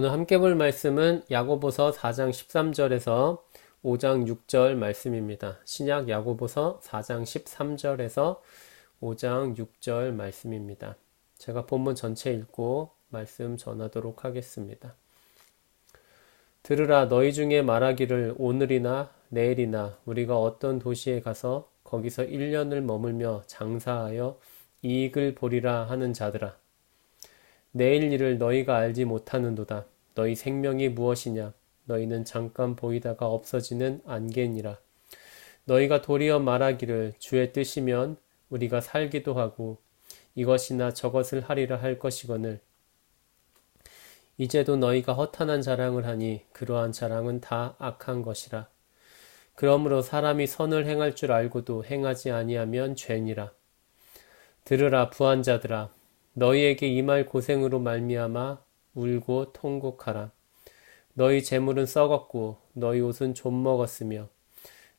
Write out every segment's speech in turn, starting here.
오늘 함께 볼 말씀은 야고보서 4장 13절에서 5장 6절 말씀입니다. 신약 야고보서 4장 13절에서 5장 6절 말씀입니다. 제가 본문 전체 읽고 말씀 전하도록 하겠습니다. 들으라, 너희 중에 말하기를 오늘이나 내일이나 우리가 어떤 도시에 가서 거기서 1년을 머물며 장사하여 이익을 보리라 하는 자들아, 내일 일을 너희가 알지 못하는도다. 너희 생명이 무엇이냐? 너희는 잠깐 보이다가 없어지는 안개니라. 너희가 도리어 말하기를 주의 뜻이면 우리가 살기도 하고 이것이나 저것을 하리라 할 것이거늘, 이제도 너희가 허탄한 자랑을 하니 그러한 자랑은 다 악한 것이라. 그러므로 사람이 선을 행할 줄 알고도 행하지 아니하면 죄니라. 들으라, 부한 자들아, 너희에게 임할 고생으로 말미암아 울고 통곡하라. 너희 재물은 썩었고 너희 옷은 좀 먹었으며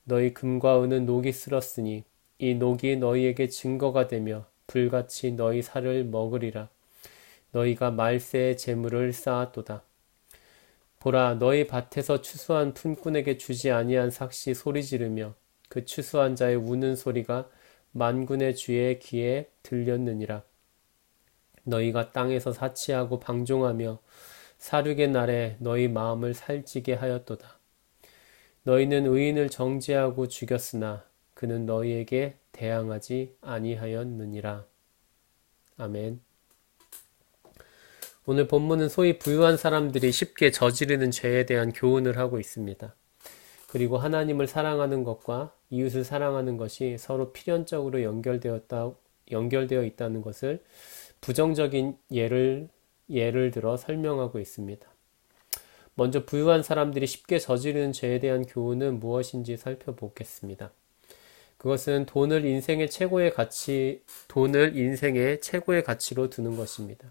너희 금과 은은 녹이 슬었으니 이 녹이 너희에게 증거가 되며 불같이 너희 살을 먹으리라. 너희가 말세의 재물을 쌓았도다. 보라, 너희 밭에서 추수한 품꾼에게 주지 아니한 삭시 소리 지르며 그 추수한 자의 우는 소리가 만군의 주의 귀에 들렸느니라. 너희가 땅에서 사치하고 방종하며 사륙의 날에 너희 마음을 살찌게 하였도다. 너희는 의인을 정죄하고 죽였으나 그는 너희에게 대항하지 아니하였느니라. 아멘. 오늘 본문은 소위 부유한 사람들이 쉽게 저지르는 죄에 대한 교훈을 하고 있습니다. 그리고 하나님을 사랑하는 것과 이웃을 사랑하는 것이 서로 필연적으로 연결되어 있다는 것을 부정적인 예를 들어 설명하고 있습니다. 먼저 부유한 사람들이 쉽게 저지르는 죄에 대한 교훈은 무엇인지 살펴보겠습니다. 그것은 돈을 인생의 최고의 가치로 두는 것입니다.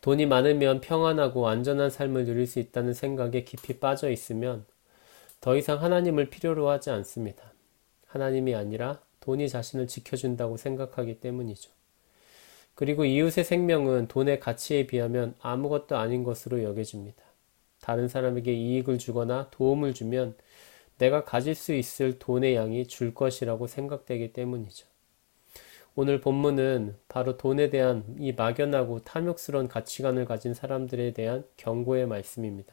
돈이 많으면 평안하고 안전한 삶을 누릴 수 있다는 생각에 깊이 빠져 있으면 더 이상 하나님을 필요로 하지 않습니다. 하나님이 아니라 돈이 자신을 지켜준다고 생각하기 때문이죠. 그리고 이웃의 생명은 돈의 가치에 비하면 아무것도 아닌 것으로 여겨집니다. 다른 사람에게 이익을 주거나 도움을 주면 내가 가질 수 있을 돈의 양이 줄 것이라고 생각되기 때문이죠. 오늘 본문은 바로 돈에 대한 이 막연하고 탐욕스러운 가치관을 가진 사람들에 대한 경고의 말씀입니다.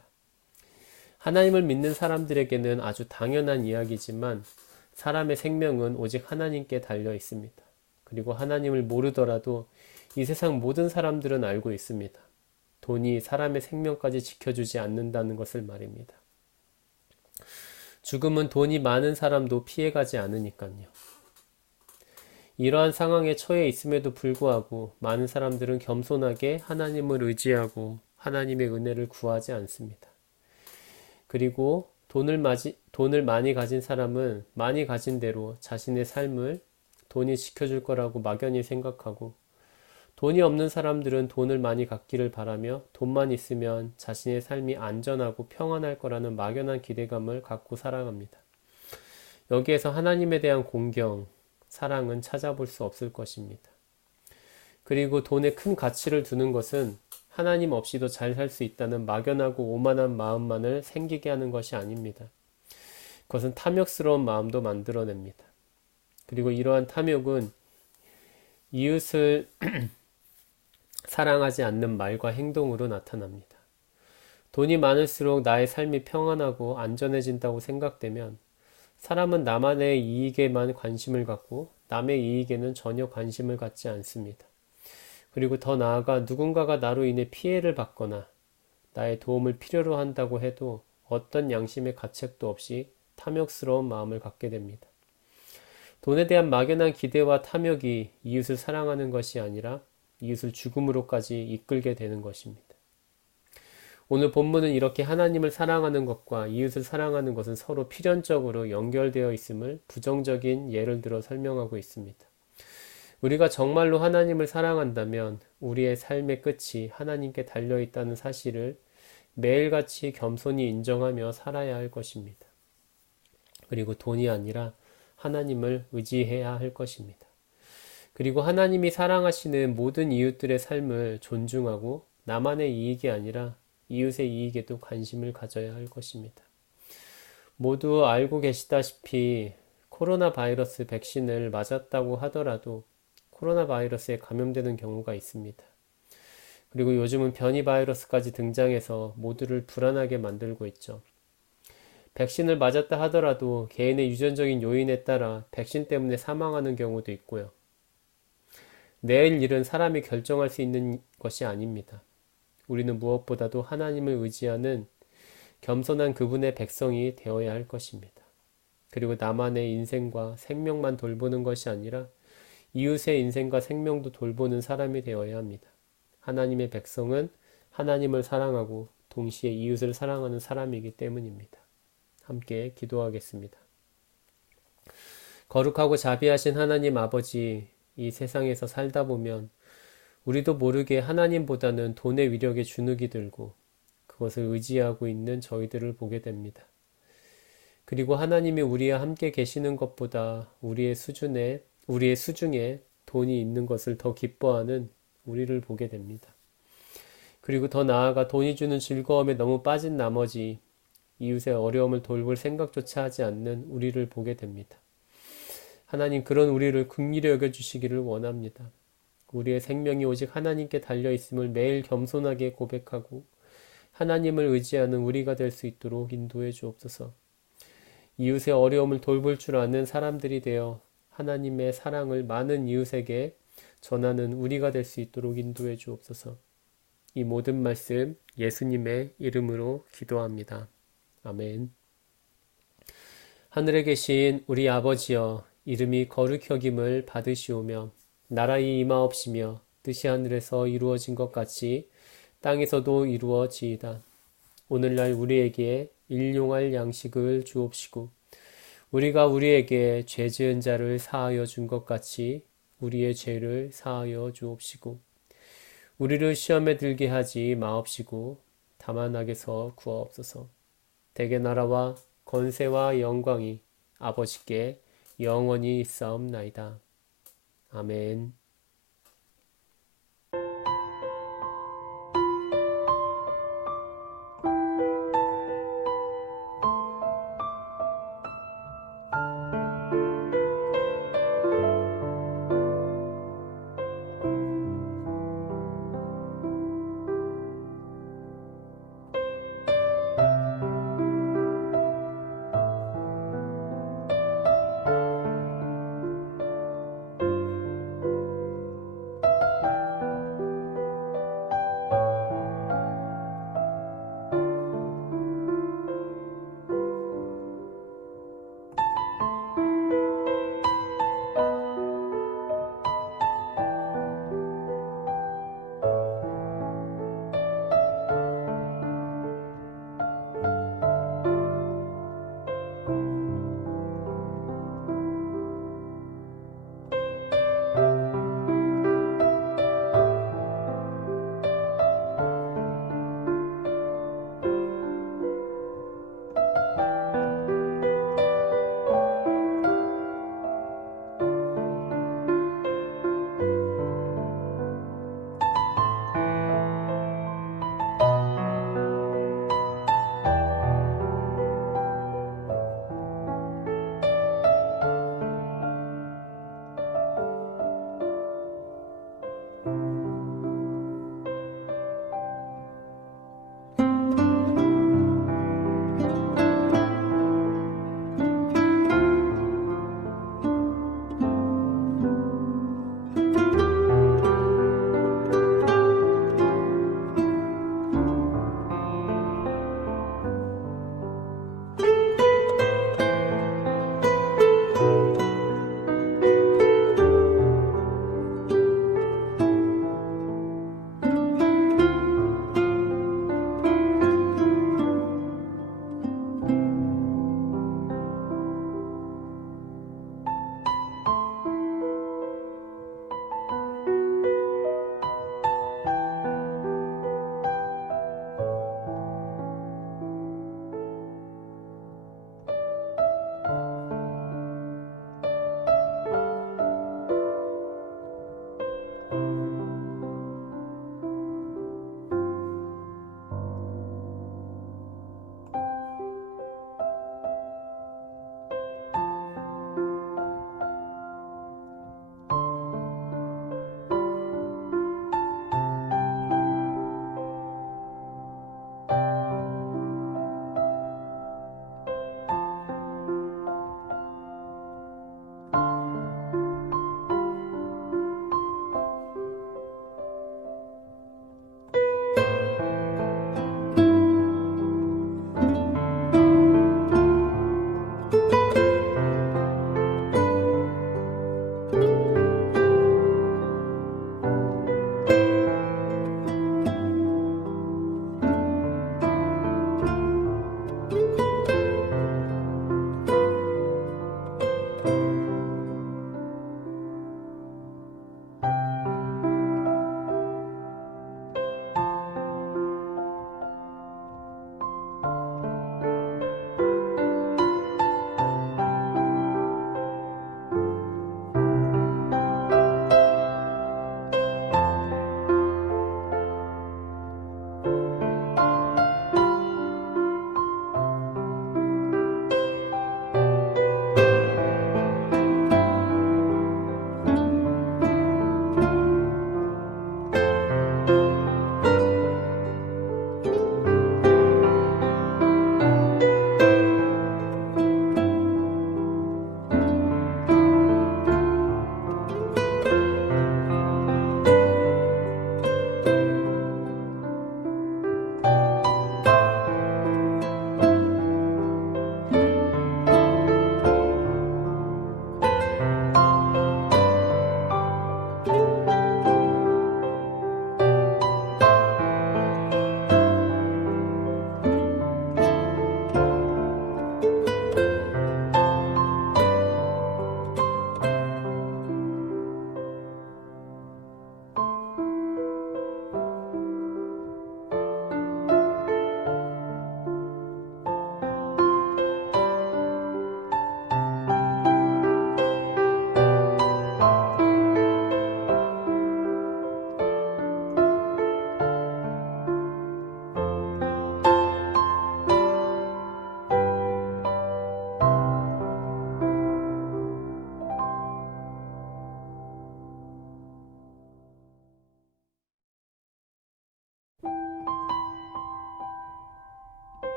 하나님을 믿는 사람들에게는 아주 당연한 이야기지만 사람의 생명은 오직 하나님께 달려 있습니다. 그리고 하나님을 모르더라도 이 세상 모든 사람들은 알고 있습니다. 돈이 사람의 생명까지 지켜주지 않는다는 것을 말입니다. 죽음은 돈이 많은 사람도 피해가지 않으니까요. 이러한 상황에 처해 있음에도 불구하고 많은 사람들은 겸손하게 하나님을 의지하고 하나님의 은혜를 구하지 않습니다. 그리고 돈을 많이 가진 사람은 많이 가진 대로 자신의 삶을 돈이 지켜줄 거라고 막연히 생각하고, 돈이 없는 사람들은 돈을 많이 갖기를 바라며 돈만 있으면 자신의 삶이 안전하고 평안할 거라는 막연한 기대감을 갖고 살아갑니다. 여기에서 하나님에 대한 공경, 사랑은 찾아볼 수 없을 것입니다. 그리고 돈에 큰 가치를 두는 것은 하나님 없이도 잘 살 수 있다는 막연하고 오만한 마음만을 생기게 하는 것이 아닙니다. 그것은 탐욕스러운 마음도 만들어냅니다. 그리고 이러한 탐욕은 이웃을 사랑하지 않는 말과 행동으로 나타납니다. 돈이 많을수록 나의 삶이 평안하고 안전해진다고 생각되면 사람은 나만의 이익에만 관심을 갖고 남의 이익에는 전혀 관심을 갖지 않습니다. 그리고 더 나아가 누군가가 나로 인해 피해를 받거나 나의 도움을 필요로 한다고 해도 어떤 양심의 가책도 없이 탐욕스러운 마음을 갖게 됩니다. 돈에 대한 막연한 기대와 탐욕이 이웃을 사랑하는 것이 아니라 이웃을 죽음으로까지 이끌게 되는 것입니다. 오늘 본문은 이렇게 하나님을 사랑하는 것과 이웃을 사랑하는 것은 서로 필연적으로 연결되어 있음을 부정적인 예를 들어 설명하고 있습니다. 우리가 정말로 하나님을 사랑한다면 우리의 삶의 끝이 하나님께 달려있다는 사실을 매일같이 겸손히 인정하며 살아야 할 것입니다. 그리고 돈이 아니라 하나님을 의지해야 할 것입니다. 그리고 하나님이 사랑하시는 모든 이웃들의 삶을 존중하고 나만의 이익이 아니라 이웃의 이익에도 관심을 가져야 할 것입니다. 모두 알고 계시다시피 코로나 바이러스 백신을 맞았다고 하더라도 코로나 바이러스에 감염되는 경우가 있습니다. 그리고 요즘은 변이 바이러스까지 등장해서 모두를 불안하게 만들고 있죠. 백신을 맞았다 하더라도 개인의 유전적인 요인에 따라 백신 때문에 사망하는 경우도 있고요. 내일 일은 사람이 결정할 수 있는 것이 아닙니다. 우리는 무엇보다도 하나님을 의지하는 겸손한 그분의 백성이 되어야 할 것입니다. 그리고 나만의 인생과 생명만 돌보는 것이 아니라 이웃의 인생과 생명도 돌보는 사람이 되어야 합니다. 하나님의 백성은 하나님을 사랑하고 동시에 이웃을 사랑하는 사람이기 때문입니다. 함께 기도하겠습니다. 거룩하고 자비하신 하나님 아버지, 이 세상에서 살다 보면 우리도 모르게 하나님보다는 돈의 위력에 주눅이 들고 그것을 의지하고 있는 저희들을 보게 됩니다. 그리고 하나님이 우리와 함께 계시는 것보다 우리의 수중에 돈이 있는 것을 더 기뻐하는 우리를 보게 됩니다. 그리고 더 나아가 돈이 주는 즐거움에 너무 빠진 나머지 이웃의 어려움을 돌볼 생각조차 하지 않는 우리를 보게 됩니다. 하나님, 그런 우리를 긍휼히 여겨주시기를 원합니다. 우리의 생명이 오직 하나님께 달려 있음을 매일 겸손하게 고백하고 하나님을 의지하는 우리가 될 수 있도록 인도해 주옵소서. 이웃의 어려움을 돌볼 줄 아는 사람들이 되어 하나님의 사랑을 많은 이웃에게 전하는 우리가 될 수 있도록 인도해 주옵소서. 이 모든 말씀 예수님의 이름으로 기도합니다. 아멘. 하늘에 계신 우리 아버지여, 이름이 거룩히 여김을 받으시오며 나라의 임하옵시며 뜻이 하늘에서 이루어진 것 같이 땅에서도 이루어지이다. 오늘날 우리에게 일용할 양식을 주옵시고 우리가 우리에게 죄 지은 자를 사하여 준 것 같이 우리의 죄를 사하여 주옵시고 우리를 시험에 들게 하지 마옵시고 다만 악에서 구하옵소서. 대개 나라와 권세와 영광이 아버지께 영원히 있사옵나이다. 아멘.